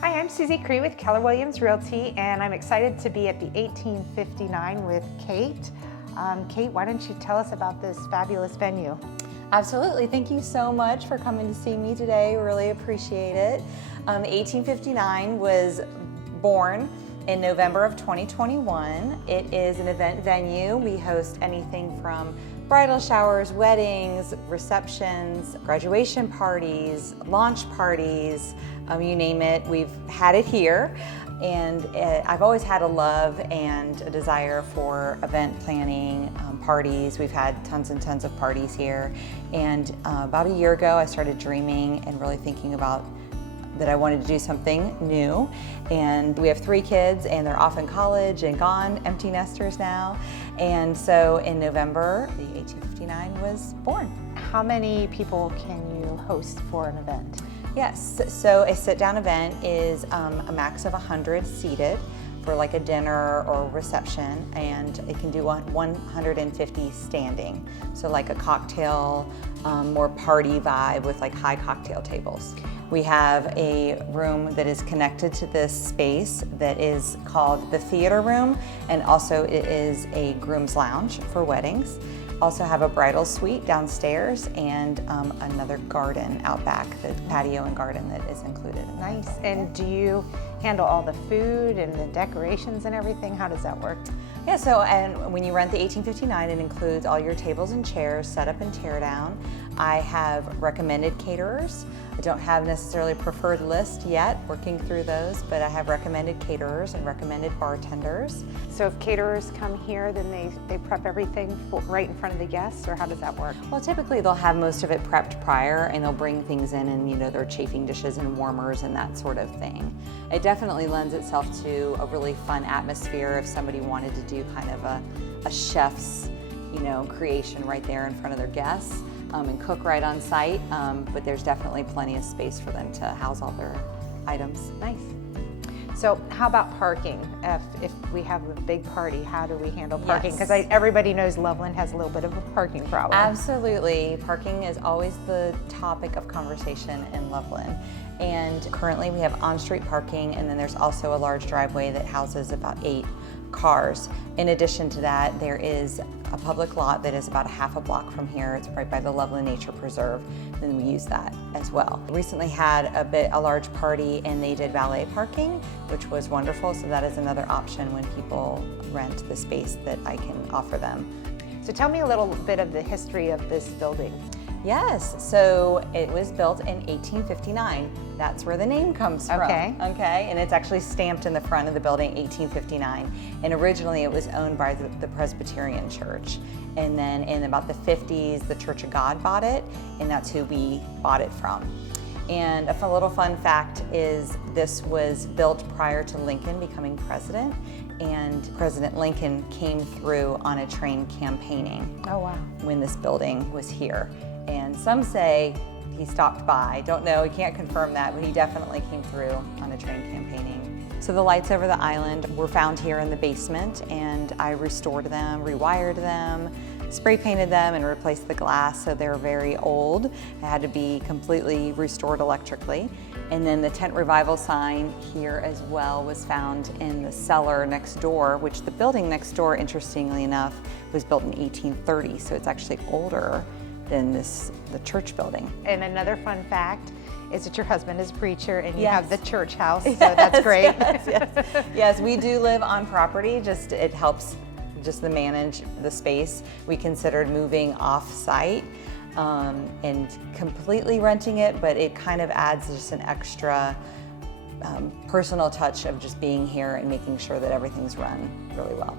Hi, I'm Suzi Cree with Keller Williams Realty, and I'm excited to be at the 1859 with Kate. Kate, why don't you tell us about this fabulous venue? Absolutely. Thank you so much for coming to see me today. Really appreciate it. 1859 was born in November of 2021. It is an event venue. We host anything from bridal showers, weddings, receptions, graduation parties, launch parties, you name it. We've had it here. And I've always had a love and a desire for event planning, parties. We've had tons and tons of parties here. And about a year ago, I started dreaming and really thinking about that I wanted to do something new. And we have 3 kids and they're off in college and gone, empty nesters now. And so in November, the 1859 was born. How many people can you host for an event? Yes, so a sit-down event is a max of 100 seated for like a dinner or reception, and it can do 150 standing. So like a cocktail, more party vibe with like high cocktail tables. We have a room that is connected to this space that is called the theater room, and also it is a groom's lounge for weddings. Also have a bridal suite downstairs and another garden out back, the patio and garden that is included. Nice. And do you handle all the food and the decorations and everything? How does that work? Yeah, so and when you rent the 1859, it includes all your tables and chairs, setup and tear down. I have recommended caterers. I don't have necessarily a preferred list yet, working through those, but I have recommended caterers and recommended bartenders. So if caterers come here, then they prep everything right in front of the guests, or how does that work? Well, typically they'll have most of it prepped prior, and they'll bring things in and, their chafing dishes and warmers and that sort of thing. It definitely lends itself to a really fun atmosphere if somebody wanted to do kind of a chef's, creation right there in front of their guests. And cook right on site, but there's definitely plenty of space for them to house all their items. Nice. So how about parking? If we have a big party, how do we handle parking? Yes. Because everybody knows Loveland has a little bit of a parking problem. Absolutely. Parking is always the topic of conversation in Loveland. And currently we have on-street parking, and then there's also a large driveway that houses about 8 cars. In addition to that, there is a public lot that is about a half a block from here. It's right by the Loveland Nature Preserve, and we use that as well. Recently had a large party, and they did valet parking, which was wonderful. So that is another option when people rent the space that I can offer them. So tell me a little bit of the history of this building. Yes, so it was built in 1859. That's where the name comes from. Okay, and it's actually stamped in the front of the building, 1859. And originally it was owned by the Presbyterian Church. And then in about the 50s, the Church of God bought it, and that's who we bought it from. And a little fun fact is this was built prior to Lincoln becoming president, and President Lincoln came through on a train campaigning. Oh, wow. When this building was here. And some say he stopped by. Don't know, we can't confirm that, but he definitely came through on a train campaigning. So the lights over the island were found here in the basement, and I restored them, rewired them, spray painted them, and replaced the glass, so they're very old. It had to be completely restored electrically. And then the tent revival sign here as well was found in the cellar next door, which the building next door, interestingly enough, was built in 1830, so it's actually older than the church building. And another fun fact is that your husband is a preacher, and you Yes. have the church house, so that's great. Yes, we do live on property, it helps just to manage the space. We considered moving off-site and completely renting it, but it kind of adds just an extra personal touch of just being here and making sure that everything's run really well.